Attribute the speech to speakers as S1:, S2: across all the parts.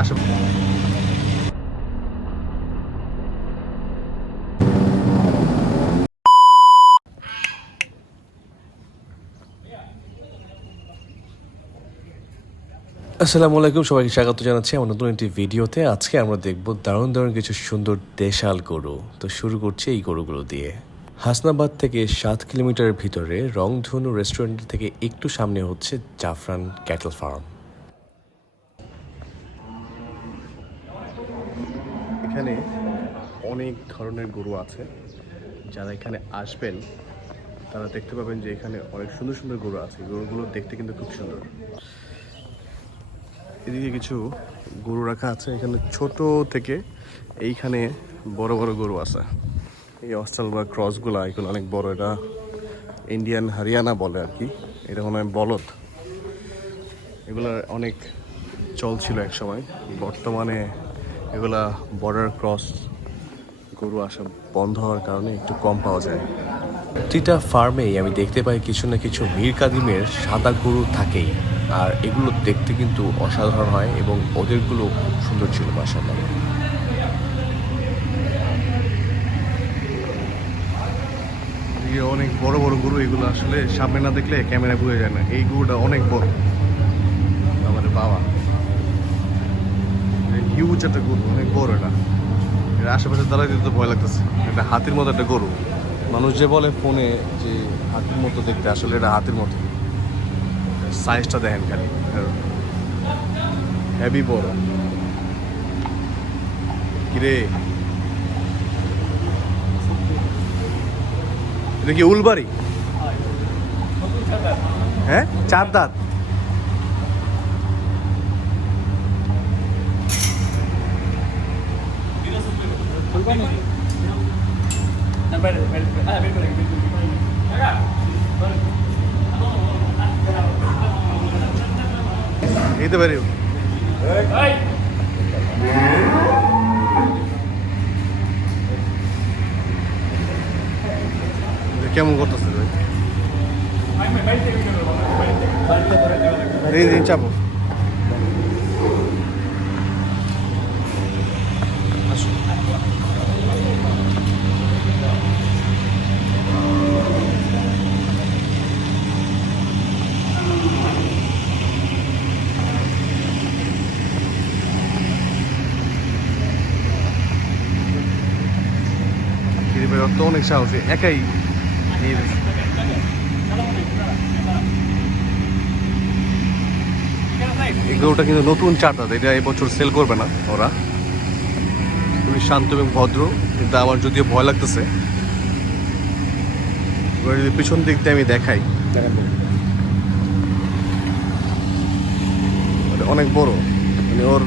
S1: আসে। আসসালামু আলাইকুম, সবাইকে স্বাগত জানাচ্ছি আমার নতুন একটি ভিডিওতে। আজকে আমরা দেখব দারুণ দারুণ কিছু সুন্দর দেশাল গরু। তো শুরু করছি এই গরুগুলো দিয়ে। হাসনাবাদ থেকে সাত কিলোমিটারের ভিতরে রংধনু রেস্টুরেন্ট থেকে একটু সামনে হচ্ছে জাফরান ক্যাটল ফার্ম এখানে অনেক ধরনের গরু আছে। যারা এখানে আসবেন, তারা দেখতে পাবেন যে এখানে অনেক সুন্দর সুন্দর গরু আছে। গরুগুলো দেখতে কিন্তু খুব সুন্দর। এদিকে কিছু গরু রাখা আছে। এখানে ছোট থেকে এইখানে বড় বড় গরু আছে। এই অস্টাল বা ক্রসগুলো, এগুলো অনেক বড়। এটা ইন্ডিয়ান হরিয়ানা বলে আর কি। এটা মনে হয় বলদ। এগুলোর অনেক চল ছিল এক সময় বর্তমানে এগুলা বর্ডার ক্রস গরু আসা বন্ধ হওয়ার কারণে একটু কম পাওয়া যায়। প্রতিটা ফার্মেই আমি দেখতে পাই কিছু না কিছু মীর কাদিমের সাদা গরু থাকেই। আর এগুলো দেখতে কিন্তু অসাধারণ হয় এবং ওদেরগুলো খুব সুন্দর ছিল মাসাল্লাহ অনেক বড় বড় গরু এগুলো আসলে সামনে না দেখলে ক্যামেরা বুঝে যায় না। এই গরুটা অনেক বড়। আমাদের বাবা। হিউজ একটা গরু, অনেক বড় এটা। এর আশেপাশে দাঁড়াই দিতে ভয় লাগতেছে। এটা হাতির মতো একটা গরু। মানুষ যে বলে ফোনে যে হাতির মতো দেখতে, আসলে এটা হাতির মতো। সাইজটা দেখেন খালি। হেভি বড়। কিরে? এটা কি উলবাড়ি? হ্যাঁ? চার দাঁত। তো পারি। কেমন করতেছে চাপো আসো ওর তো অনেক সাহসী একাই। এই গরুটা কিন্তু নতুন চারটা এটা এবছর সেল করবে না ওরা খুবই শান্ত এবং ভদ্র কিন্তু আমার যদিও ভয় লাগতেছে যদি পিছন দিক দিয়ে আমি দেখাই অনেক বড় মানে ওর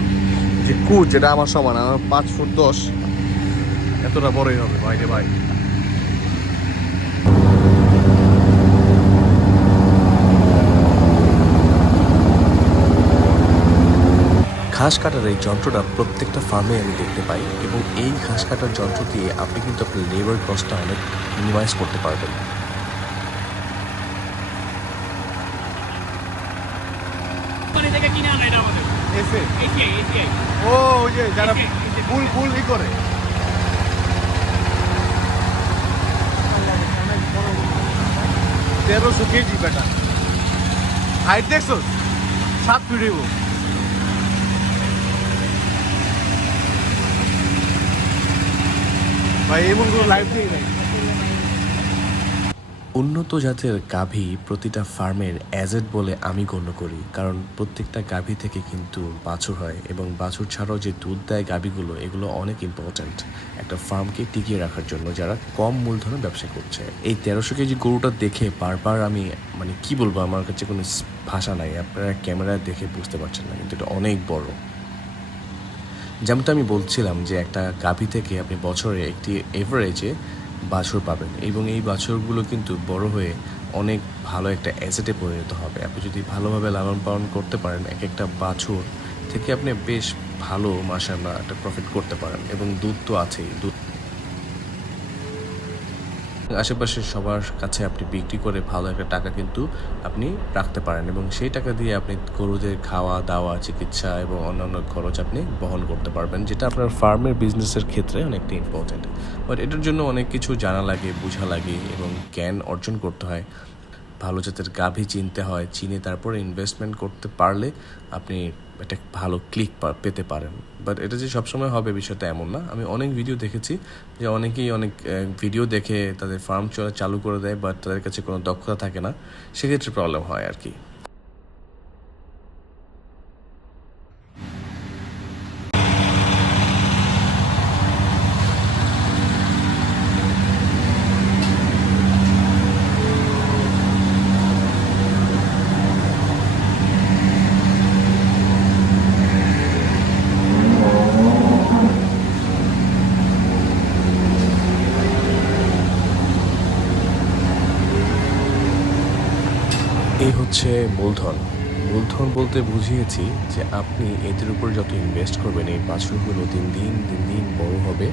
S1: যে কুচ যেটা আমার সমান আমার পাঁচ ফুট দশ এতটা বড়ই হবে ভাই রে ভাই। ঘাস কাটার এই যন্ত্রটা প্রত্যেকটা ফার্মে আমি দেখতে পাই এবং এই ঘাস কাটার যন্ত্র দিয়ে আপনি কিন্তু আপনার লেবার কস্টটা অনেক মিনিমাইজ করতে পারবেন। ও ওই যে যারা ফুল ফুল ই করে। তেরোশো কেজি বেটা। হাইট দেখছ? সাত ফিট হইব ভাই এমন কোনো লাইফ দিয়ে নাই। উন্নত জাতের গাভী প্রতিটা ফার্মের অ্যাজেট বলে আমি গণ্য করি, কারণ প্রত্যেকটা গাভী থেকে কিন্তু বাছুর হয় এবং বাছুর ছাড়াও যে দুধ দেয় গাভীগুলো, এগুলো অনেক ইম্পর্ট্যান্ট একটা ফার্মকে টিকিয়ে রাখার জন্য যারা কম মূলধনে ব্যবসা করছে। এই তেরোশো কেজি গরুটা দেখে বারবার আমি মানে কি বলব, আমার কাছে কোনো ভাষা নাই। আপনারা ক্যামেরায় দেখে বুঝতে পারছেন না, কিন্তু এটা অনেক বড়। যেমনটা আমি বলছিলাম যে একটা গাভী থেকে আপনি বছরে একটি এভারেজে বাছুর পাবেন। এবং এই বাছরগুলো কিন্তু বড় হয়ে অনেক ভালো একটা অ্যাসেটে পরিণত হবে। আপনি যদি ভালোভাবে লালন পালন করতে পারেন এক একটা বাছুর থেকে আপনি বেশ ভালো মাসাল্লাহ একটা প্রফিট করতে পারেন। এবং দুধ তো আছেই, দুধ আশেপাশের সবার কাছে আপনি বিক্রি করে ভালো একটা টাকা কিন্তু আপনি রাখতে পারেন এবং সেই টাকা দিয়ে আপনি গরুদের খাওয়া, দাওয়া, চিকিৎসা এবং অন্যান্য খরচ আপনি বহন করতে পারবেন, যেটা আপনার ফার্মের বিজনেসের ক্ষেত্রে অনেকটা ইম্পর্টেন্ট বাট এটার জন্য অনেক কিছু জানা লাগে, বোঝা লাগে এবং জ্ঞান অর্জন করতে হয়। ভালো জাতের গাভী চিনতে হয়, চিনে তারপরে ইনভেস্টমেন্ট করতে পারলে আপনি একটা ভালো ক্লিক পেতে পারেন। বাট এটা যে সবসময় হবে বিষয়টা এমন না। আমি অনেক ভিডিও দেখেছি যে অনেকেই অনেক ভিডিও দেখে তাদের ফার্ম চলা চালু করে দেয় বাট তাদের কাছে কোনো দক্ষতা থাকে না। সেক্ষেত্রে প্রবলেম হয় আর কি। এই হচ্ছে মূলধন। মূলধন বলতে বুঝিয়েছি যে আপনি এদের উপর যত ইনভেস্ট করবেন, এই বাছুরগুলো দিন দিন দিন দিন বড় হবে।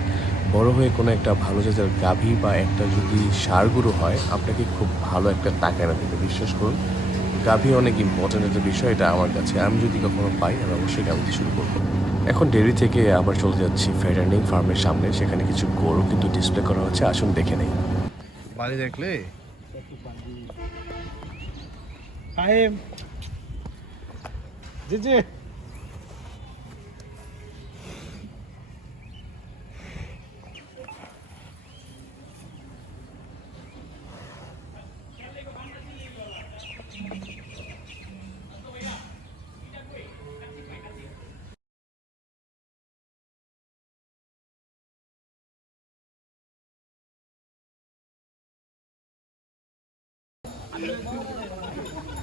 S1: বড় হয়ে কোনো একটা ভালো জাতের গাভী বা একটা যদি সারগুলো হয়, আপনাকে খুব ভালো একটা টাকা এনে দেবে। বিশ্বাস করুন, গাভী অনেক ইম্পর্টেন্ট একটা বিষয়, এটা আমার কাছে। আমি যদি কখনো পাই, আমি অবশ্যই গাভীতে শুরু করব। এখন ডেরি থেকে আবার চলে যাচ্ছি ফেডার্নিং ফার্মের সামনে, সেখানে কিছু গরু কিন্তু ডিসপ্লে করা হচ্ছে। আসুন দেখে নেই।
S2: বাড়ি দেখলে?
S3: ফাহিম জি জি
S2: তো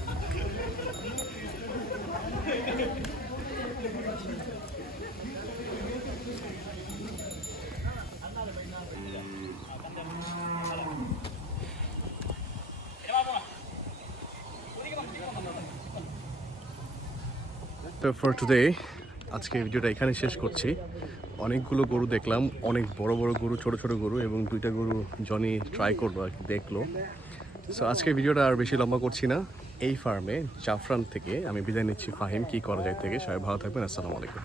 S2: ফর টুডে আজকে ভিডিওটা এখানে শেষ করছি। অনেকগুলো গরু দেখলাম, অনেক বড় বড় গরু, ছোট ছোট গরু এবং দুইটা গরু জনি ট্রাই করল আর দেখল। সো আজকে ভিডিওটা আর বেশি লম্বা করছি না। এই ফার্মে জাফরান থেকে আমি বিদায় নিচ্ছি, ফাহিম কি করা যায় থেকে। সবাই ভালো থাকবেন, আসসালামু আলাইকুম।